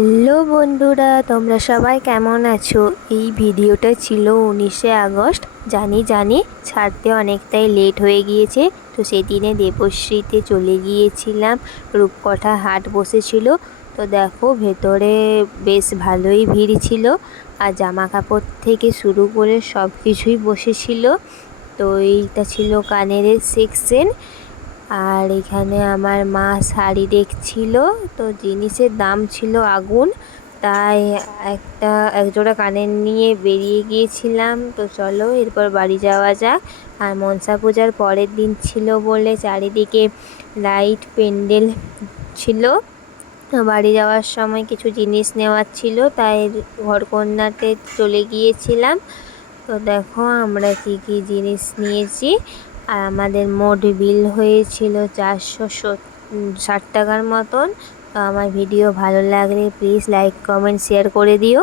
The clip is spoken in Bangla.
হ্যালো বন্ধুরা, তোমরা সবাই কেমন আছো? এই ভিডিওটা ছিল 19শে আগস্ট। জানি ছাড়তে অনেকটাই লেট হয়ে গিয়েছে, তো সেদিনে দেবশ্রীতে চলে গিয়েছিলাম। রূপকথা হাট বসেছিল, তো দেখো ভেতরে বেশ ভালোই ভিড় ছিল, আর জামা কাপড় থেকে শুরু করে সব কিছুই বসেছিল। তো এইটা ছিল কানের সেকশন, আর এখানে আমার মা শাড়ি দেখছিল। তো জিনিসের দাম ছিল আগুন, তাই একজোড়া কানের নিয়ে বেরিয়ে গিয়েছিলাম। তো চলো এরপর বাড়ি যাওয়া যাক। আর মনসা পূজার পরের দিন ছিল বলে চারিদিকে লাইট প্যান্ডেল ছিল। বাড়ি যাওয়ার সময় কিছু জিনিস নেওয়ার ছিল, তাই ঘরকন্যাতে চলে গিয়েছিলাম। তো দেখো আমরা কি জিনিস নিয়েছি। আর আমাদের মোট বিল হয়েছিল 460 টাকার মতন। তো আমার ভিডিও ভালো লাগলে প্লিজ লাইক কমেন্ট শেয়ার করে দিও।